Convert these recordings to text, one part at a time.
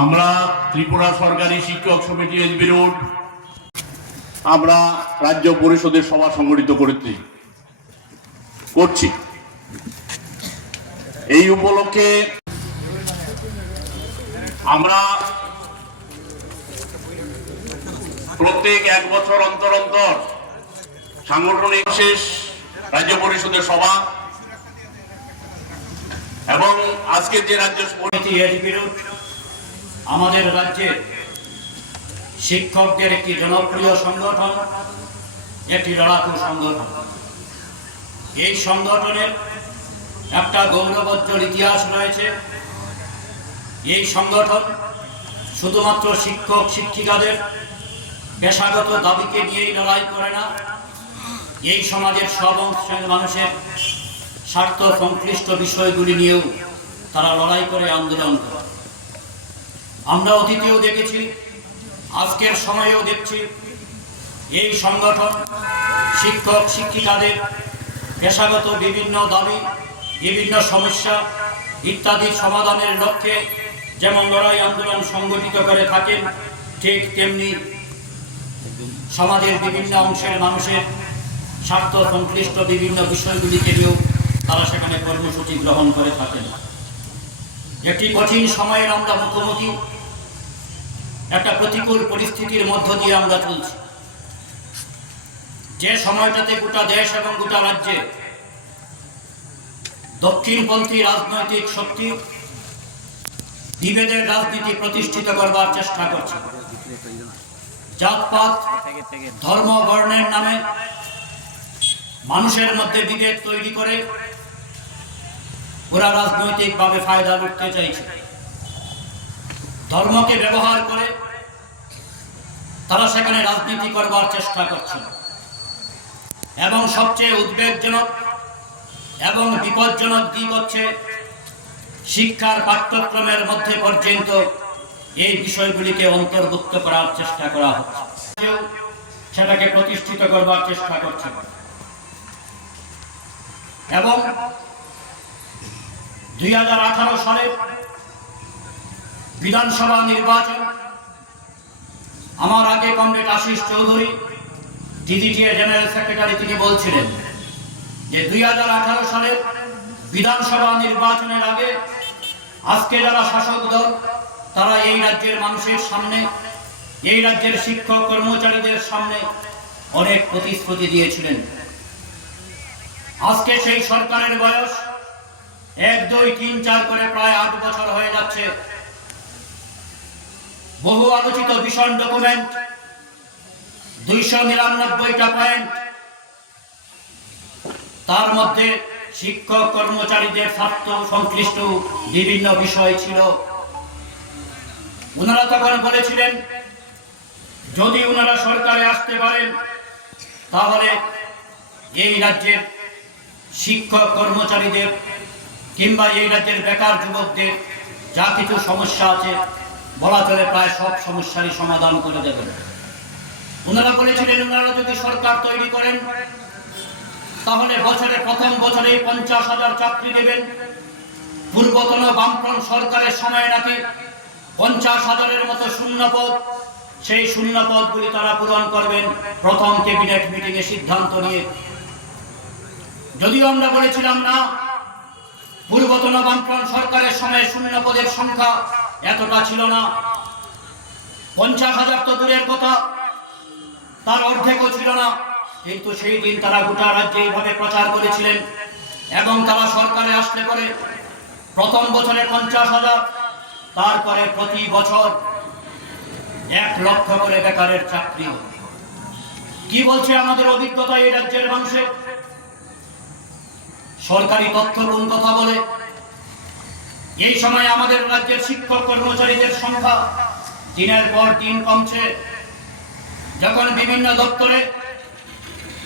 আমরা ত্রিপুরা সরকারি শিক্ষক সমিতি এসবি রোড, আমরা রাজ্য পরিষদের সভা সংগঠিত করেছি, করছি। এই উপলক্ষে আমরা প্রত্যেক এক বছর অন্তর অন্তর সাংগঠনিক শেষ রাজ্য পরিষদের সভা এবং আজকের যে রাজ্য আমাদের রাজ্যের শিক্ষকদের একটি জনপ্রিয় সংগঠন, একটি লড়াকু সংগঠন। এই সংগঠনের একটা গৌরবোজ্জ্বল ইতিহাস রয়েছে। এই সংগঠন শুধুমাত্র শিক্ষক, শিক্ষিকাদের পেশাগত দাবিকে নিয়েই লড়াই করে না এই সমাজের সব অংশের মানুষের স্বার্থ সংশ্লিষ্ট বিষয়গুলি নিয়েও তারা লড়াই করে আন্দোলন করে। আমরা অতীতেও দেখেছি, আজকের সময়েও দেখছি, এই সংগঠন, শিক্ষক, শিক্ষিকাদের পেশাগত বিভিন্ন দাবি, বিভিন্ন সমস্যা ইত্যাদি সমাধানের লক্ষ্যে যেমন লড়াই আন্দোলন সংগঠিত করে থাকেন, ঠিক তেমনি সমাজের বিভিন্ন অংশের মানুষের স্বার্থ, সংশ্লিষ্ট বিভিন্ন বিষয়গুলিকে নিয়েও তারা সেখানে কর্মসূচি গ্রহণ করে থাকেন। একটি কঠিন সময়ের আমরা মুখোমুখি। একটা প্রতিকূল পরিস্থিতির মধ্য দিয়ে আমরা চলছি। যে সময়টাতে গোটা দেশ এবং গোটা রাজ্যে দক্ষিণপন্থী রাজনৈতিক শক্তি বিভেদের রাজনীতি প্রতিষ্ঠিত করবার চেষ্টা করছে। জাতপাত, ধর্ম বর্ণের নামে মানুষের মধ্যে বিভেদ তৈরি করে ওরা রাজনৈতিকভাবে ফায়দা লুটতে চাইছে। ধর্মকে ব্যবহার করে তারা সেখানে রাজনীতি করবার চেষ্টা করছে এবং সবচেয়ে উদ্বেগজনক এবং বিপজ্জনক দিক হচ্ছে শিক্ষার পাঠ্যক্রমের মধ্যে পর্যন্ত এই বিষয়গুলিকে অন্তর্ভুক্ত করার চেষ্টা করা হচ্ছে। সেটাকে প্রতিষ্ঠিত করবার চেষ্টা করছে এবং দুই হাজার আঠারো সালে বিধানসভা নির্বাচন। আমার আগে comrade Ashis Chowdhury DDTA general secretary তিনি বলছিলেন যে দুই হাজার আঠারো সালের বিধানসভা নির্বাচনের আগে আজকে যারা শাসক দল, তারা এই রাজ্যের মানুষের সামনে, এই রাজ্যের শিক্ষক কর্মচারীদের সামনে অনেক প্রতিশ্রুতি দিয়েছিলেন। আজকে সেই সরকারের বয়স। এক, দুই, তিন, চার করে প্রায় আট বছর হয়ে যাচ্ছে। বহু আলোচিত ভীষণ ডকুমেন্ট দুইশো নিরানব্বইটা পয়েন্ট তার মধ্যে শিক্ষক, কর্মচারীদের স্বার্থ সংশ্লিষ্ট বিভিন্ন বিষয় ছিল। ওনারা তখন বলেছিলেন, যদি ওনারা সরকারে আসতে পারেন, তাহলে এই রাজ্যের শিক্ষক, কর্মচারীদের কিংবা এই রাজ্যের বেকার যুবকদের যা কিছু সমস্যা আছে, বলা চলে প্রায় সব সমস্যারই সমাধান করে দেবেন। ওনারা বলেছিলেন, ওনারা যদি সরকার তৈরি করেন, তাহলে বছরে প্রথম বছরে পঞ্চাশ হাজার চাকরি দেবেন পূর্বতন বামফ্রন্ট সরকারের সময় নাকি পঞ্চাশ হাজারের মতো শূন্য পদ সেই শূন্য পদগুলি তারা পূরণ করবেন প্রথম ক্যাবিনেট মিটিংয়ে সিদ্ধান্ত নিয়ে। যদিও আমরা বলেছিলাম না, পূর্বতন বামফ্রন্ট সরকারের সময় শূন্য পদের সংখ্যা এতটা ছিল না। পঞ্চাশ হাজার তো দূরের কথা, তার অর্ধেকও ছিল না। কিন্তু সেই দিন তারা গোটা রাজ্যে এইভাবে প্রচার করেছিলেন এবং তারা সরকারে আসলে পরে প্রথম বছরে পঞ্চাশ হাজার, তারপরে প্রতি বছর এক লক্ষ করে বেকারের চাকরি। কি বলছে আমাদের অভিজ্ঞতা এই রাজ্যের মানুষের? সরকারি তথ্য কোন কথা বলে? এই সময় আমাদের রাজ্যের শিক্ষক কর্মচারীদের সংখ্যা দিনের পর দিন কমছে। যখন বিভিন্ন দপ্তরে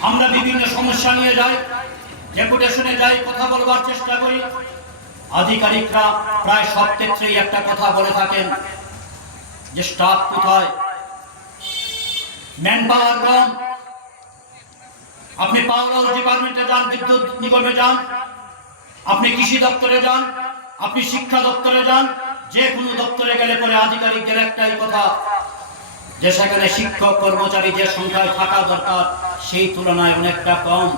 আমরা বিভিন্ন সমস্যা নিয়ে যাই, ডেপুটেশনে যাই, কথা বলবার চেষ্টা করি, আধিকারিকরা প্রায় সব ক্ষেত্রেই একটা কথা বলে থাকেন যে, স্টাফ কোথায়? ম্যান পাওয়ার কম। আপনি পাওয়ার ডিপার্টমেন্টে যান, বিদ্যুৎ নিগমে যান, আপনি কৃষি দপ্তরে যান, আপনি শিক্ষা দপ্তরে যান, যে কোনো দপ্তরে গেলে পরে আধিকারিকদের একটাই কথা, যে সেখানে শিক্ষক, কর্মচারী যে সংখ্যায় থাকা দরকার, সেই তুলনায় অনেকটা কম।